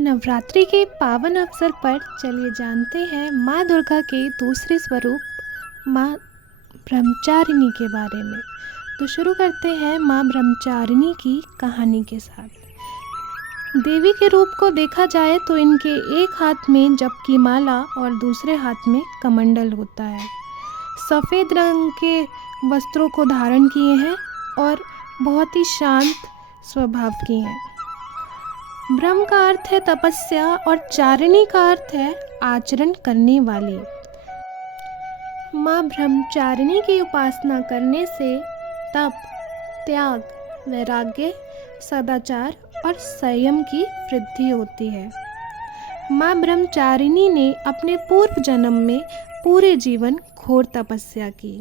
नवरात्रि के पावन अवसर पर चलिए जानते हैं माँ दुर्गा के दूसरे स्वरूप माँ ब्रह्मचारिणी के बारे में। तो शुरू करते हैं माँ ब्रह्मचारिणी की कहानी के साथ। देवी के रूप को देखा जाए तो इनके एक हाथ में जप की माला और दूसरे हाथ में कमंडल होता है। सफ़ेद रंग के वस्त्रों को धारण किए हैं और बहुत ही शांत स्वभाव की हैं। ब्रह्म का अर्थ है तपस्या और चारिणी का अर्थ है आचरण करने वाली। माँ ब्रह्मचारिणी की उपासना करने से तप, त्याग, वैराग्य, सदाचार और संयम की वृद्धि होती है। माँ ब्रह्मचारिणी ने अपने पूर्व जन्म में पूरे जीवन घोर तपस्या की।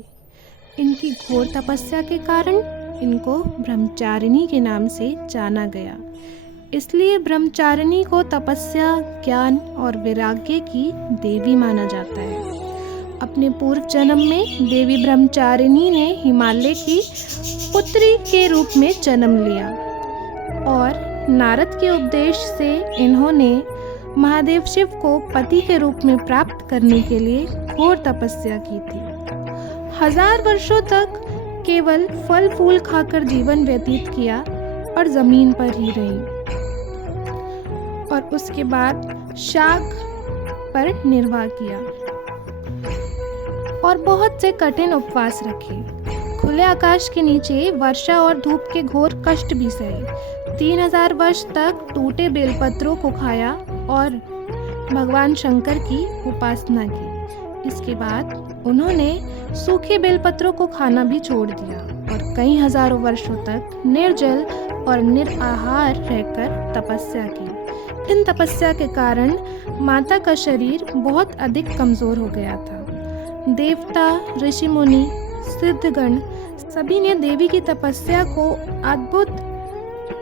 इनकी घोर तपस्या के कारण इनको ब्रह्मचारिणी के नाम से जाना गया। इसलिए ब्रह्मचारिणी को तपस्या, ज्ञान और वैराग्य की देवी माना जाता है। अपने पूर्व जन्म में देवी ब्रह्मचारिणी ने हिमालय की पुत्री के रूप में जन्म लिया और नारद के उपदेश से इन्होंने महादेव शिव को पति के रूप में प्राप्त करने के लिए घोर तपस्या की थी। 1000 वर्षों तक केवल फल फूल खाकर जीवन व्यतीत किया और जमीन पर ही रही और उसके बाद शाक पर निर्वाह किया और बहुत से कठिन उपवास रखे। खुले आकाश के नीचे वर्षा और धूप के घोर कष्ट भी सहे। 3000 वर्ष तक टूटे बेलपत्रों को खाया और भगवान शंकर की उपासना की। इसके बाद उन्होंने सूखे बेलपत्रों को खाना भी छोड़ दिया और कई हजारों वर्षों तक निर्जल और निराहार रहकर तपस्या की। इन तपस्या के कारण माता का शरीर बहुत अधिक कमजोर हो गया था। देवता, ऋषि मुनि, सिद्धगण सभी ने देवी की तपस्या को अद्भुत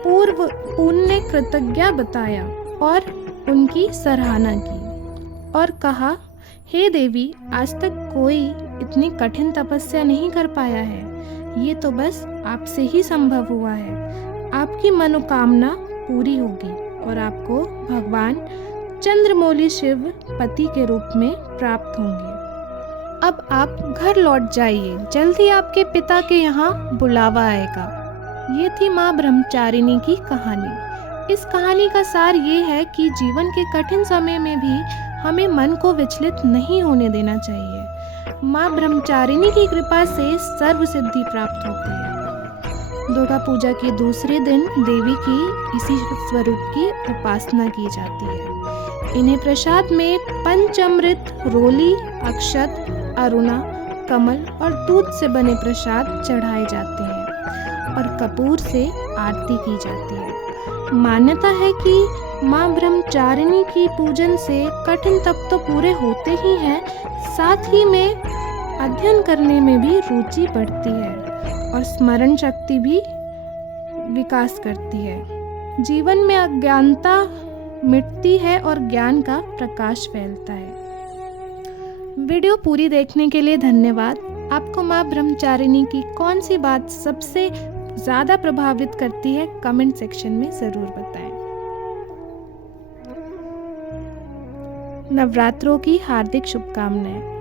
पूर्व पुण्य कृतज्ञ बताया और उनकी सराहना की और कहा, हे देवी, आज तक कोई इतनी कठिन तपस्या नहीं कर पाया है। ये तो बस आपसे ही संभव हुआ है। आपकी मनोकामना पूरी होगी और आपको भगवान चंद्रमौली शिव पति के रूप में प्राप्त होंगे। अब आप घर लौट जाइए, जल्दी आपके पिता के यहाँ बुलावा आएगा। ये थी माँ ब्रह्मचारिणी की कहानी। इस कहानी का सार ये है कि जीवन के कठिन समय में भी हमें मन को विचलित नहीं होने देना चाहिए। माँ ब्रह्मचारिणी की कृपा से सर्व सिद्धि प्राप्त होती है। दुर्गा पूजा के दूसरे दिन देवी की इसी स्वरूप की उपासना की जाती है। इन्हें प्रसाद में पंचामृत, रोली, अक्षत, अरुणा, कमल और दूध से बने प्रसाद चढ़ाए जाते हैं और कपूर से आरती की जाती है। मान्यता है कि माँ ब्रह्मचारिणी की पूजन से कठिन तप तो पूरे होते ही हैं, साथ ही में अध्ययन करने में भी रुचि बढ़ती है और स्मरण शक्ति भी विकास करती है। जीवन में अज्ञानता मिटती है और ज्ञान का प्रकाश फैलता है। वीडियो पूरी देखने के लिए धन्यवाद। आपको माँ ब्रह्मचारिणी की कौन सी बात सबसे ज़्यादा प्रभावित करती है, कमेंट सेक्शन में ज़रूर बताएं। नवरात्रों की हार्दिक शुभकामनाएं।